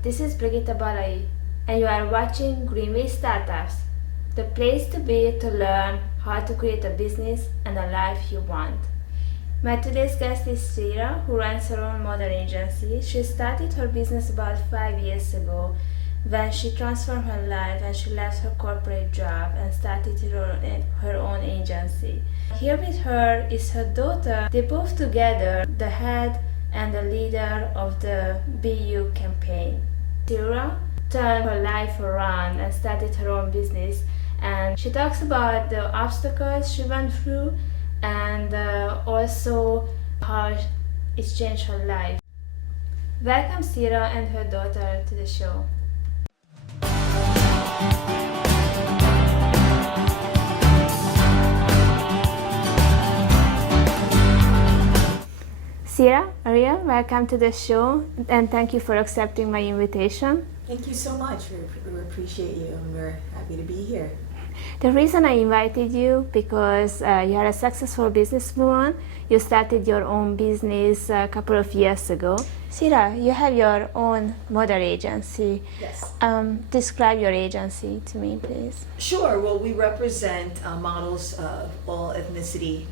this is Brigitte Balai, and you are watching GreenWay Startups, the place to be to learn how to create a business and a life you want. My today's guest is Syrah, who runs her own model agency. She started her business about 5 years ago when she transformed her life and she left her corporate job and started her own agency. Here with her is her daughter. They both together, the head and the leader of the BU campaign. Syrah turned her life around and started her own business, and she talks about the obstacles she went through and also how it changed her life. Welcome Syrah and her daughter to the show. Syrah, Ariah, welcome to the show and thank you for accepting my invitation. Thank you so much. We appreciate you and we're happy to be here. The reason I invited you because you are a successful businesswoman. You started your own business a couple of years ago. Syrah, you have your own model agency. Yes. Describe your agency to me, please. Sure. Well, we represent models of all ethnicity,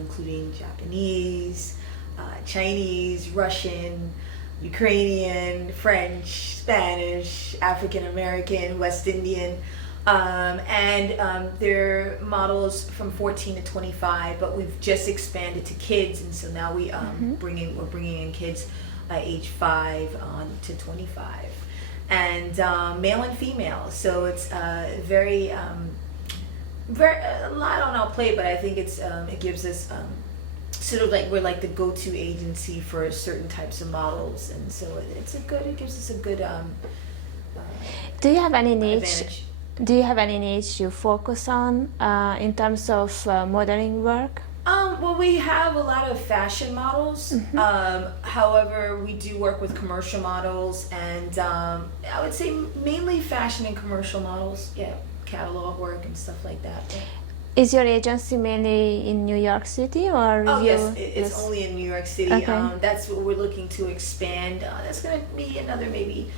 including Japanese, Chinese, Russian, Ukrainian, French, Spanish, African American, West Indian, and they're models from 14 to 25. But we've just expanded to kids, and so now we're bringing in kids age 5 to 25, and male and female. So it's very a lot on our plate, but I think it gives us. Sort of like we're like the go-to agency for certain types of models, and so it gives us a good Do you have any niche? Advantage. Do you have any niche you focus on in terms of modeling work? Well, we have a lot of fashion models. However, we do work with commercial models, and I would say mainly fashion and commercial models. Yeah, catalog work and stuff like that. Yeah. Is your agency mainly in New York City or? Oh yes, it's only in New York City. Okay. That's what we're looking to expand. That's going to be another maybe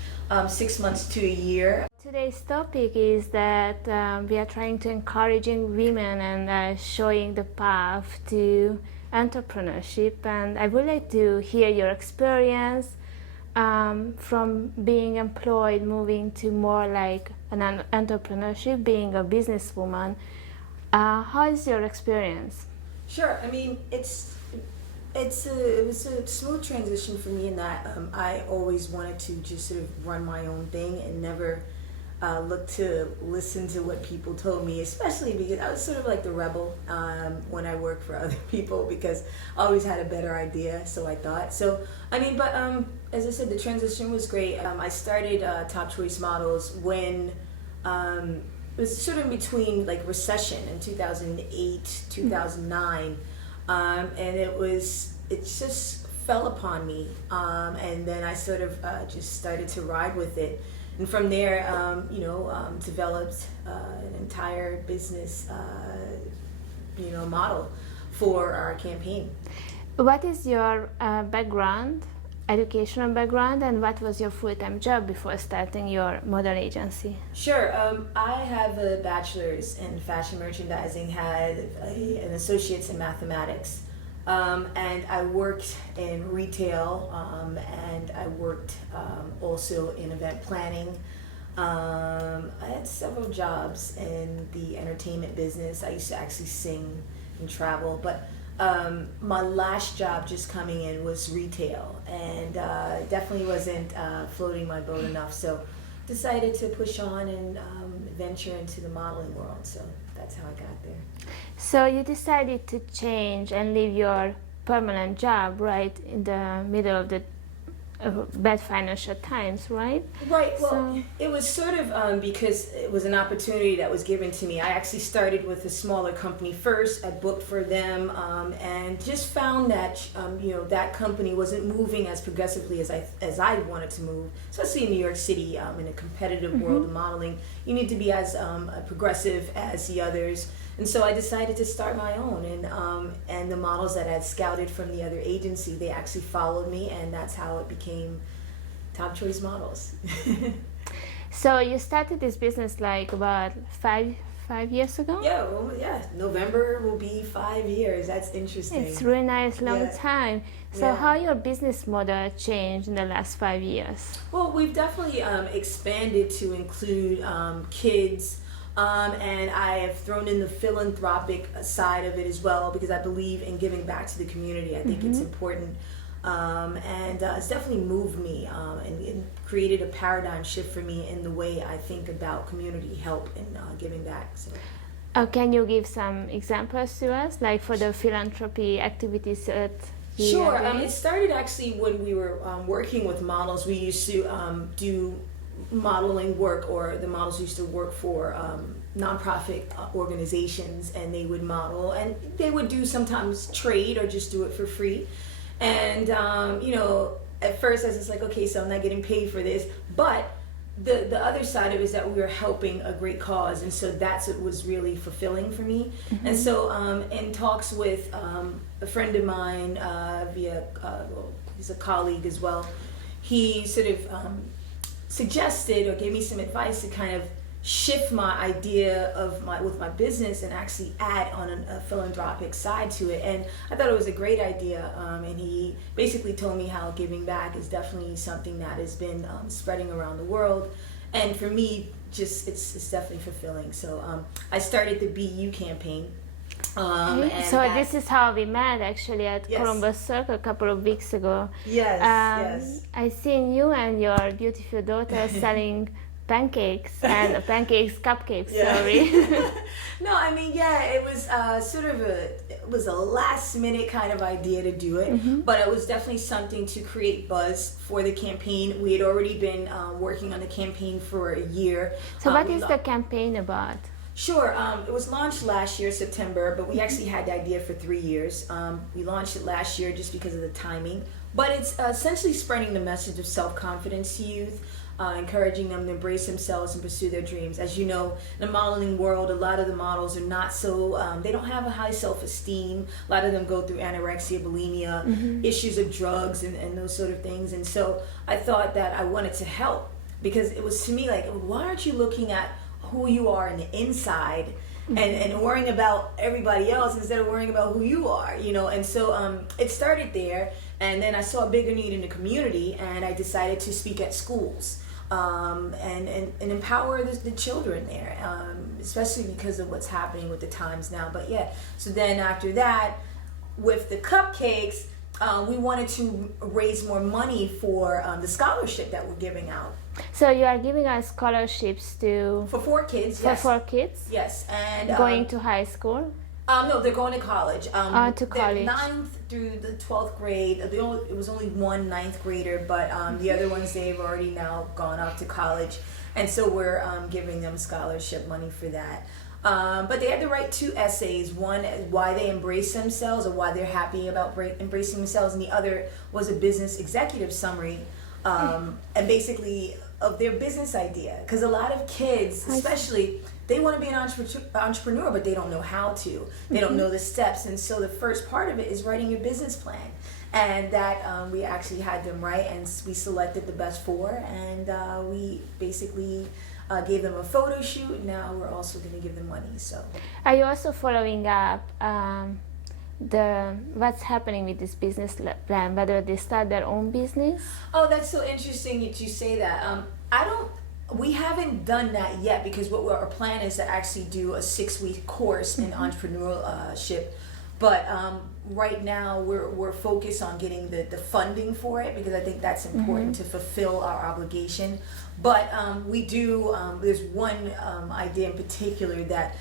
6 months to a year. Today's topic is that we are trying to encouraging women and showing the path to entrepreneurship, and I would like to hear your experience from being employed, moving to more like an entrepreneurship, being a businesswoman. How is your experience? Sure. I mean, it was a smooth transition for me in that I always wanted to just sort of run my own thing and never look to listen to what people told me, especially because I was sort of like the rebel when I worked for other people because I always had a better idea, so I thought. So, I mean, but as I said, the transition was great. I started Top Choice Models when it was sort of between like recession in 2008, 2009, and it just fell upon me, and then I sort of just started to ride with it, and from there, developed an entire business, model for our campaign. What is your background, educational background, and what was your full-time job before starting your model agency? Sure. I have a bachelor's in fashion merchandising, had an associate's in mathematics, and I worked in retail, and I worked also in event planning. I had several jobs in the entertainment business. I used to actually sing and travel, but my last job just coming in was retail, and definitely wasn't floating my boat enough, so decided to push on and venture into the modeling world. So that's how I got there. So you decided to change and leave your permanent job right in the middle of the bad financial times, right? Right. Well, it was sort of because it was an opportunity that was given to me. I actually started with a smaller company first. I booked for them, and just found that that company wasn't moving as progressively as I wanted to move, especially in New York City, in a competitive world of modeling. You need to be as progressive as the others. And so I decided to start my own, and the models that I had scouted from the other agency, they actually followed me, and that's how it became top choice models. So you started this business like about five years ago? Yeah, well, yeah. November will be 5 years. That's interesting. It's really nice, long Yeah. time. So Yeah. how your business model changed in the last 5 years? Well, we've definitely expanded to include kids, and I have thrown in the philanthropic side of it as well because I believe in giving back to the community. I think it's important, and it's definitely moved me and created a paradigm shift for me in the way I think about community help and giving back. So. Can you give some examples to us, like for the philanthropy activities that you Sure. are doing? It started actually when we were working with models. We used to do modeling work, or the models used to work for nonprofit organizations, and they would model, and they would do sometimes trade or just do it for free. And at first I was just like, okay, so I'm not getting paid for this, but the other side of it is that we were helping a great cause, and so that's what was really fulfilling for me. And so in talks with a friend of mine via he's a colleague as well, he sort of suggested or gave me some advice to kind of shift my idea of my business and actually add on a philanthropic side to it. And I thought it was a great idea, and he basically told me how giving back is definitely something that has been spreading around the world, and for me just it's definitely fulfilling. So I started the BU campaign. And so this is how we met actually at Yes. Columbus Circle a couple of weeks ago. Yes, yes. I seen you and your beautiful daughter selling pancakes and cupcakes, Yeah. sorry. No, I mean, yeah, it was it was a last minute kind of idea to do it, but it was definitely something to create buzz for the campaign. We had already been working on the campaign for a year. So what is the campaign about? Sure. It was launched last year, September, but we actually had the idea for 3 years. We launched it last year just because of the timing, but it's essentially spreading the message of self-confidence to youth. Encouraging them to embrace themselves and pursue their dreams. As you know, in the modeling world, a lot of the models are not so, they don't have a high self-esteem. A lot of them go through anorexia, bulimia, issues of drugs and those sort of things. And so I thought that I wanted to help, because it was to me like, why aren't you looking at who you are in the inside and worrying about everybody else instead of worrying about who you are, you know? And so it started there, and then I saw a bigger need in the community, and I decided to speak at schools. And empower the children there, especially because of what's happening with the times now. But yeah, so then after that, with the cupcakes, we wanted to raise more money for the scholarship that we're giving out. So you are giving us scholarships to For 4 kids, for yes. 4 kids Yes, and going to high school? no, they're going to college. To college. 9th through the 12th grade. It was only one 9th grader, but the other ones, they've already now gone off to college, and so we're giving them scholarship money for that. But they had to write 2 essays. One, why they embrace themselves, or why they're happy about embracing themselves, and the other was a business executive summary, and basically of their business idea. Because a lot of kids, especially, they want to be an entrepreneur, but they don't know how to. They don't know the steps. And so the first part of it is writing your business plan. And that we actually had them write, and we selected the best 4, and we basically gave them a photo shoot. Now we're also going to give them money. So Are you also following up what's happening with this business plan, whether they start their own business? Oh, that's so interesting that you say that. We haven't done that yet, because our plan is to actually do a 6-week course in entrepreneurship. But right now we're focused on getting the funding for it, because I think that's important to fulfill our obligation. But we do, there's one idea in particular that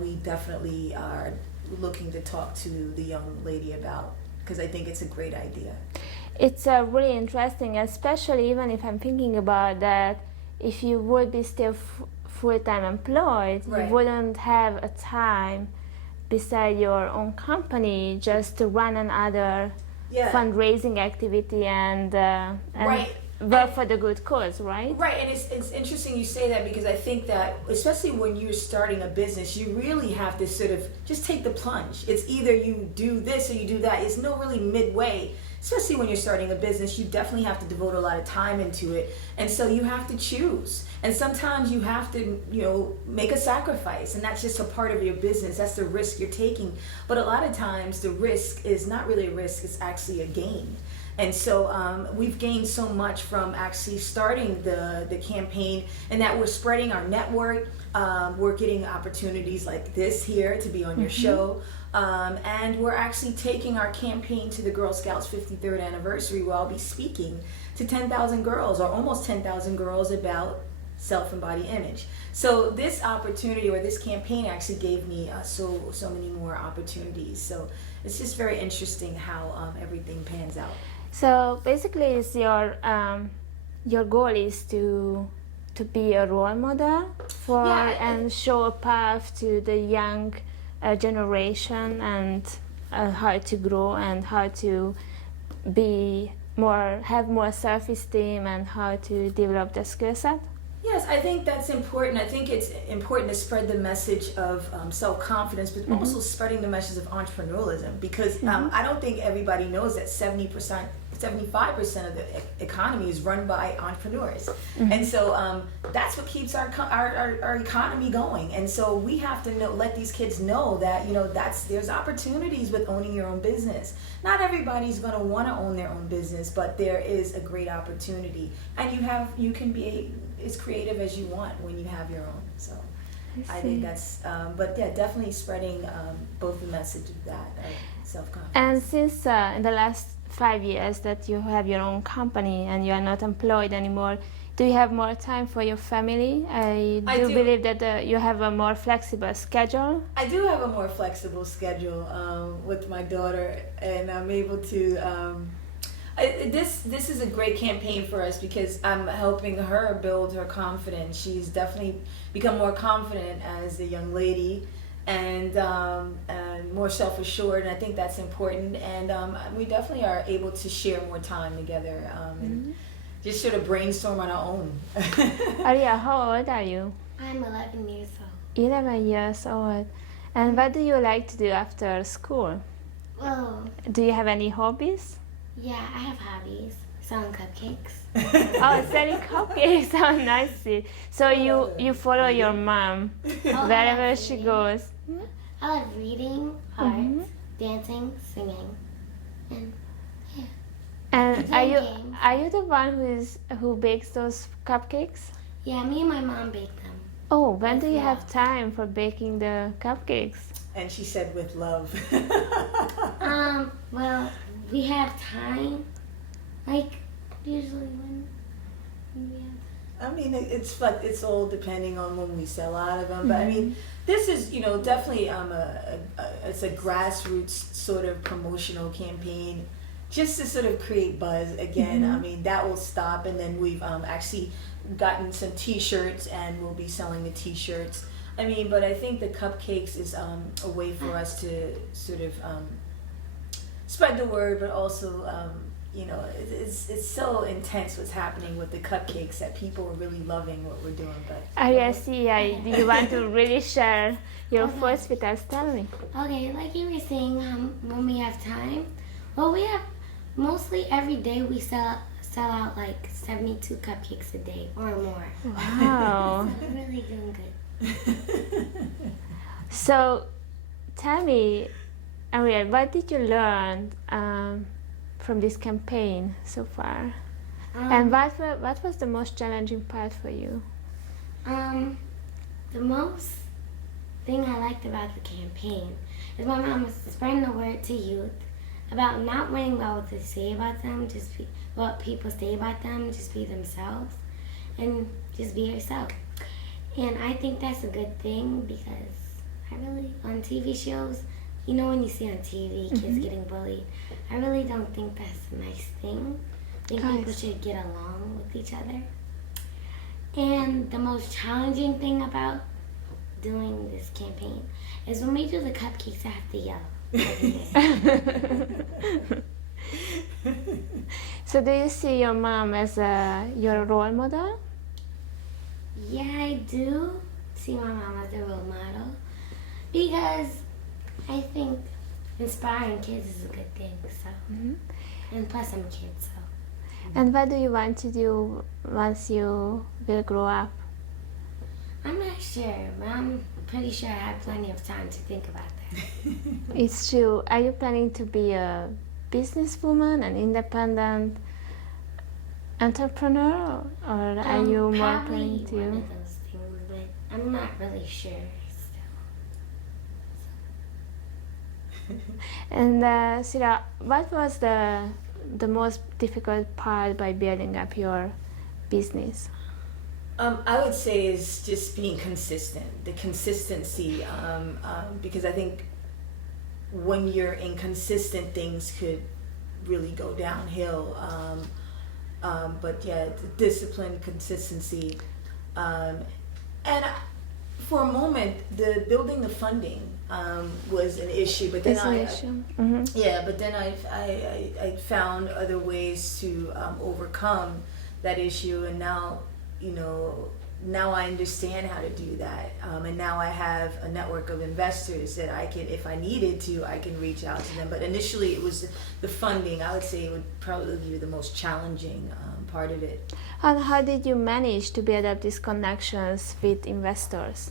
we definitely are looking to talk to the young lady about, because I think it's a great idea. It's really interesting, especially even if I'm thinking about that, if you would be still full-time employed, Right. you wouldn't have a time beside your own company just to run another fundraising activity and Right. work for the good cause, right? Right, and it's interesting you say that, because I think that especially when you're starting a business, you really have to sort of just take the plunge. It's either you do this or you do that. It's no really midway. especially when you're starting a business, you definitely have to devote a lot of time into it. And so you have to choose. And sometimes you have to, make a sacrifice. And that's just a part of your business. That's the risk you're taking. But a lot of times the risk is not really a risk, it's actually a gain. And so we've gained so much from actually starting the campaign, and that we're spreading our network. We're getting opportunities like this here to be on your show. And we're actually taking our campaign to the Girl Scouts 53rd anniversary, where I'll be speaking to 10,000 girls, or almost 10,000 girls, about self and body image. So this opportunity, or this campaign, actually gave me so many more opportunities. So it's just very interesting how everything pans out. So basically, it's your goal is to be a role model for and show a path to the young generation, and how to grow and how to have more self-esteem and how to develop the skill set. Yes, I think that's important. I think it's important to spread the message of self-confidence, but also spreading the message of entrepreneurialism, because I don't think everybody knows that 75% of the economy is run by entrepreneurs. And so that's what keeps our economy going. And so we have to let these kids know that, there's opportunities with owning your own business. Not everybody's going to want to own their own business, but there is a great opportunity. And you can be as creative as you want when you have your own. So I think that's, but yeah, definitely spreading both the message of that self-confidence. And since in the last 5 years that you have your own company and you are not employed anymore, do you have more time for your family? I do believe that you have a more flexible schedule. I do have a more flexible schedule with my daughter, and I'm able to. This is a great campaign for us, because I'm helping her build her confidence. She's definitely become more confident as a young lady, and more self-assured, and I think that's important. And we definitely are able to share more time together and just sort of brainstorm on our own. Ariah, how old are you? I'm 11 years old. 11 years old. And what do you like to do after school? Well, Do you have any hobbies? yeah, I have hobbies. Selling cupcakes. Oh, selling cupcakes. Oh, nice. So you follow your mom wherever she goes. I like reading, art, dancing, singing, and And Playing games. are you the one who bakes those cupcakes? yeah, me and my mom bake them. Oh, when do you Yeah. have time for baking the cupcakes? And she said with love. Well, we have time. Like usually when we have. I mean, it's all depending on when we sell out of them. But I mean, this is definitely it's a grassroots sort of promotional campaign, just to sort of create buzz again. I mean, that will stop, and then we've actually gotten some T-shirts, and we'll be selling the T-shirts. I mean, but I think the cupcakes is a way for us to sort of spread the word, but also it's so intense what's happening with the cupcakes that people are really loving what we're doing. But I see. You want to really share your thoughts with us? Tell me. Okay, like you were saying, when we have time, well, we have mostly every day we sell out like 72 cupcakes a day or more. Wow. So we're really doing good. So, tell me, Ariah, what did you learn from this campaign so far? And what was the most challenging part for you? The most thing I liked about the campaign is my mom was spreading the word to youth about not worrying about what they say about them, just be what people say about them, just be themselves, and just be yourself. And I think that's a good thing, because I really, on TV shows, when you see on TV kids getting bullied, I really don't think that's a nice thing. I think people should get along with each other. And the most challenging thing about doing this campaign is when we do the cupcakes, I have to yell. So, do you see your mom as your role model? Yeah, I do see my mom as a role model, because I think inspiring kids is a good thing. So And plus I'm a kid, so. And what do you want to do once you will grow up? I'm not sure, but I'm pretty sure I have plenty of time to think about that. It's true. Are you planning to be a businesswoman, an independent entrepreneur, or are you more planning Probably one to? of those things, but I'm not really sure still. And Syrah, what was the most difficult part by building up your business? I would say is just being consistent, the consistency, because I think when you're inconsistent, things could really go downhill. But yeah, the discipline, consistency, and for a moment, the building the funding was an issue. But then It's an issue. Mm-hmm. but then I found other ways to overcome that issue, and now now I understand how to do that, and now I have a network of investors that I can, if I needed to, I can reach out to them. But initially, it was the funding. I would say it would probably be the most challenging part of it. And how did you manage to build up these connections with investors?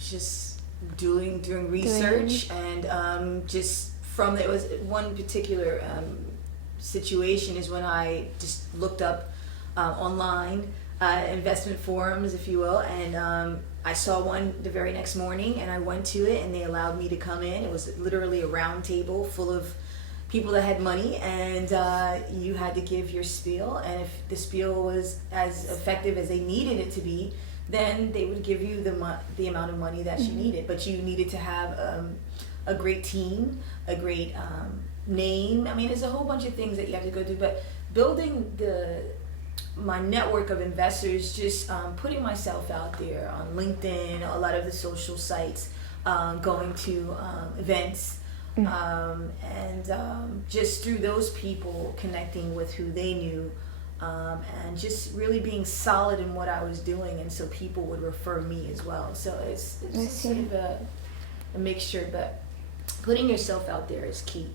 Just doing research, and just from it was one particular situation is when I just looked up online investment forums, if you will, and I saw one the very next morning, and I went to it, and they allowed me to come in. It was literally a round table full of people that had money, and you had to give your spiel, and if the spiel was as effective as they needed it to be, then they would give you the amount of money that you needed. But you needed to have a great team, a great name. I mean, there's a whole bunch of things that you have to go through, but building my network of investors, just putting myself out there on LinkedIn, a lot of the social sites, going to events, and just through those people connecting with who they knew, and just really being solid in what I was doing, and so people would refer me as well. So it's sort of a mixture, but putting yourself out there is key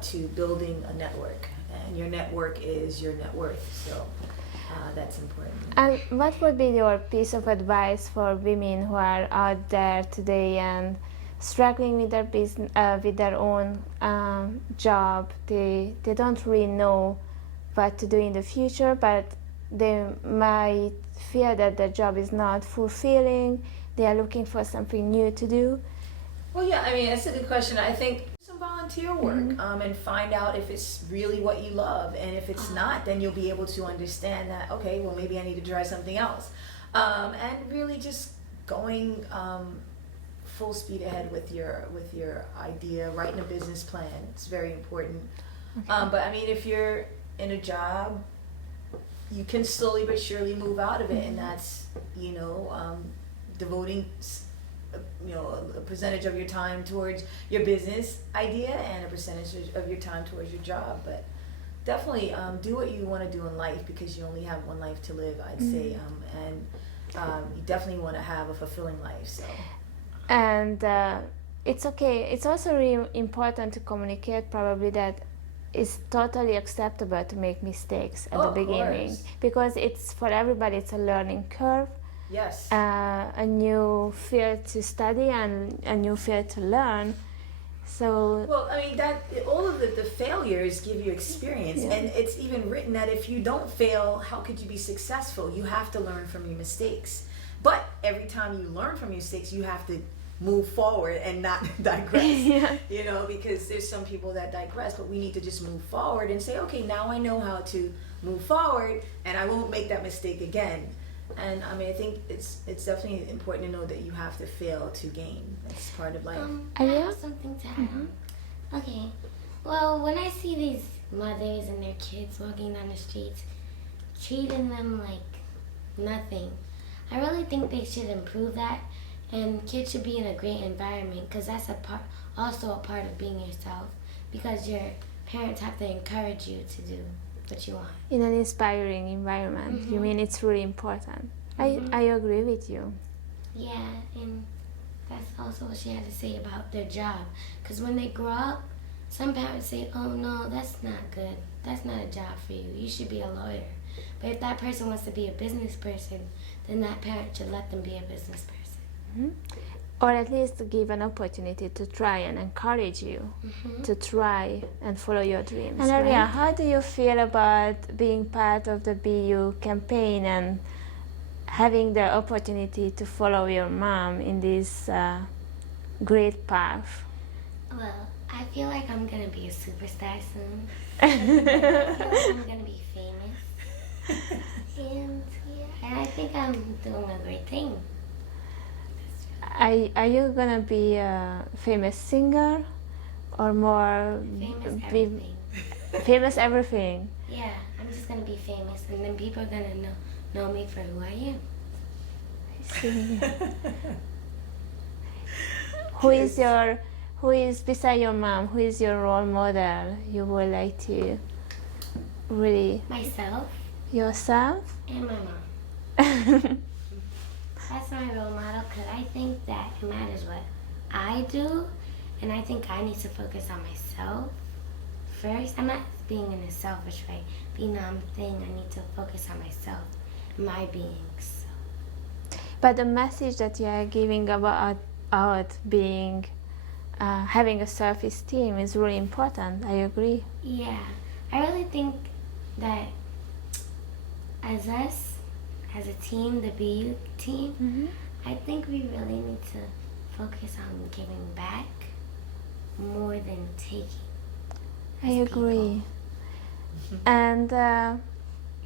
to building a network, and your network is your net worth. So that's important. And what would be your piece of advice for women who are out there today and struggling with their business, with their own job? They don't really know what to do in the future, but they might feel that their job is not fulfilling. They are looking for something new to do. Well, yeah, I mean, that's a good question. I think some volunteer work, and find out if it's really what you love, and if it's not, then you'll be able to understand that, okay, well, maybe I need to try something else, and really just going full speed ahead with your idea, writing a business plan. It's very important. Okay. But I mean, if you're in a job, you can slowly but surely move out of it, and that's devoting a percentage of your time towards your business idea and a percentage of your time towards your job. But definitely do what you want to do in life, because you only have one life to live, I'd say, and you definitely want to have a fulfilling life. So. And it's okay. It's also really important to communicate probably that it's totally acceptable to make mistakes at the beginning, because it's for everybody, it's a learning curve. Yes. A new field to study and a new field to learn. So. Well, I mean, that all of the failures give you experience, and it's even written that if you don't fail, how could you be successful? You have to learn from your mistakes. But every time you learn from your mistakes, you have to move forward and not digress. Because there's some people that digress, but we need to just move forward and say, okay, now I know how to move forward, and I won't make that mistake again. And I mean, I think it's definitely important to know that you have to fail to gain. That's part of life. I have something to add. Okay. Well, when I see these mothers and their kids walking down the streets, treating them like nothing, I really think they should improve that. And kids should be in a great environment, because that's also a part of being yourself, because your parents have to encourage you to do what you want. In an inspiring environment. You mean it's really important. I agree with you. Yeah, and that's also what she had to say about their job. Because when they grow up, some parents say, oh no, that's not good. That's not a job for you. You should be a lawyer. But if that person wants to be a business person, then that parent should let them be a business person. Mm-hmm. Or at least give an opportunity to try and encourage you to try and follow your dreams. And Ariah, how do you feel about being part of the BU campaign and having the opportunity to follow your mom in this great path? Well, I feel like I'm going to be a superstar soon. I feel like I'm going to be famous. And I think I'm doing a great thing. Are you gonna be a famous singer or more Famous everything. Famous everything? Yeah, I'm just gonna be famous, and then people are gonna know me for who I am. I see. Who is beside your mom? Who is your role model? You would like to really Myself yourself and my mom. That's my role model because I think that it matters what I do, and I think I need to focus on myself first. I'm not being in a selfish way. Being I'm saying I need to focus on myself, my beings. But the message that you are giving about being, having a self-esteem is really important. I agree. Yeah, I really think that as a team, the BU team, I think we really need to focus on giving back more than taking. I agree. And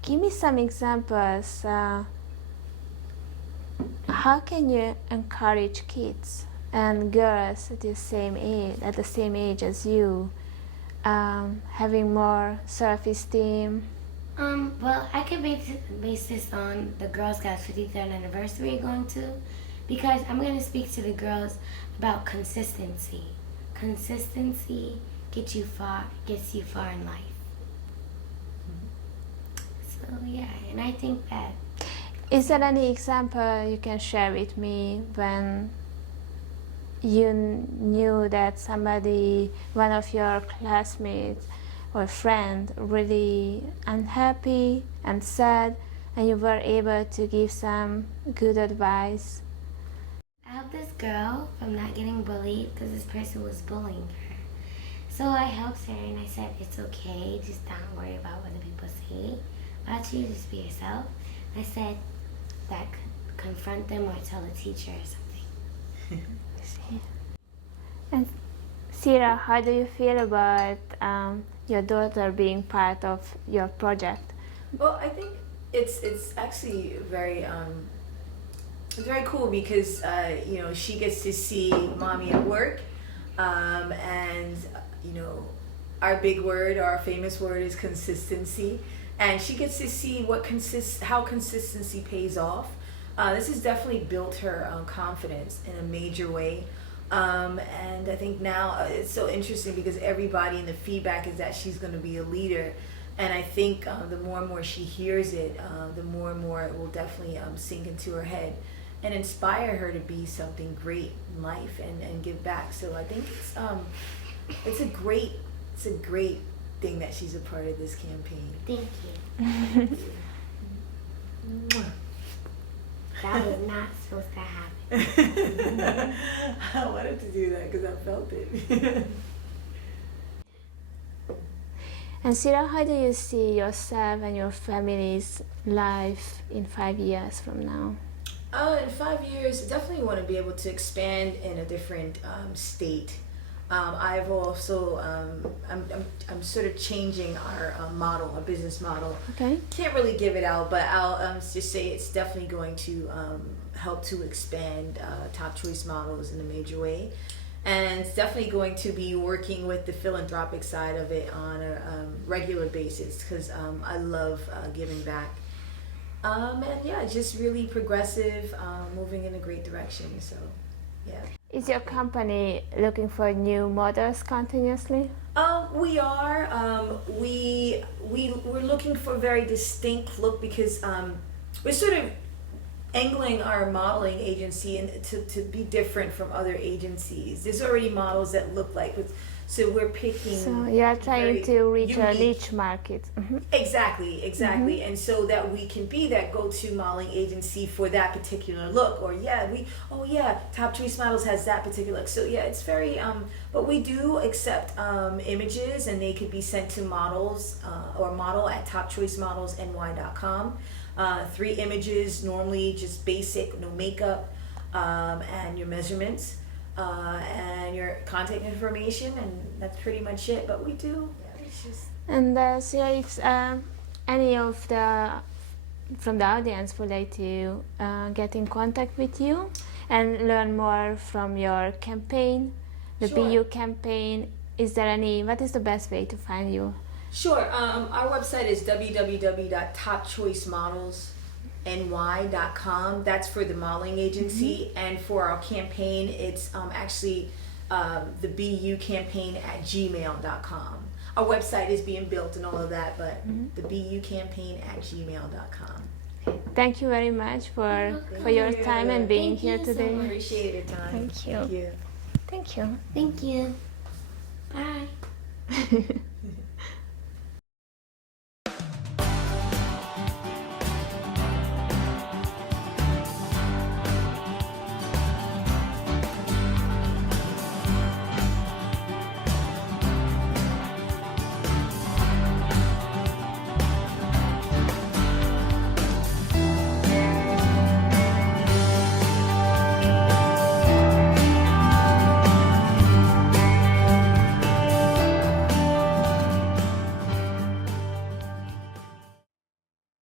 give me some examples. How can you encourage kids and girls at the same age as you, having more self-esteem? Well, I could base this on the Girl Scouts 53rd anniversary going to, because I'm going to speak to the girls about consistency. Consistency gets you far in life. So yeah, and I think that. Is there any example you can share with me when you knew that one of your classmates or friend, really unhappy and sad, and you were able to give some good advice? I helped this girl from not getting bullied because this person was bullying her. So I helped her and I said, it's okay, just don't worry about what the people say about you, just be yourself. I said that confront them or tell a teacher or something. And Syrah, how do you feel about your daughter being part of your project? Well, I think it's actually very cool because she gets to see mommy at work, and our big word, our famous word is consistency, and she gets to see how consistency pays off. This has definitely built her confidence in a major way. And I think now it's so interesting because everybody in the feedback is that she's going to be a leader. And I think the more and more she hears it, the more and more it will definitely sink into her head and inspire her to be something great in life and give back. So I think it's a great thing that she's a part of this campaign. Thank you. That was not supposed to happen. I wanted to do that because I felt it. And Syrah, how do you see yourself and your family's life in 5 years from now? In 5 years, definitely want to be able to expand in a different state. I've also I'm sort of changing our model, our business model. Okay. Can't really give it out, but I'll just say it's definitely going to help to expand top choice models in a major way, and it's definitely going to be working with the philanthropic side of it on a regular basis because I love giving back. And yeah, just really progressive, moving in a great direction. So, yeah. Is your company looking for new models continuously? We are. We're looking for a very distinct look because we're sort of angling our modeling agency and to be different from other agencies. There's already models that look like with So we're picking. So you are trying to reach a unique- niche market. Exactly. And so that we can be that go-to modeling agency for that particular look, or Top Choice Models has that particular look. So yeah, it's very, but we do accept images, and they could be sent to models or model at topchoicemodelsny.com. 3 images, normally just basic, no makeup, and your measurements. And your contact information, and that's pretty much it. But we do, it's just. And Syrah, if any of from the audience would like to get in contact with you and learn more from your campaign, the Sure. BU campaign, what is the best way to find you? Sure. Our website is www.topchoicemodelsny.com. That's for the modeling agency, and for our campaign, it's actually the BU campaign at gmail.com. Our website is being built and all of that, but the BU campaign at gmail.com. Thank you very much for your time and being Thank here you so today. much. Appreciate your time. Thank you. Thank you. Thank you. Thank you. Bye.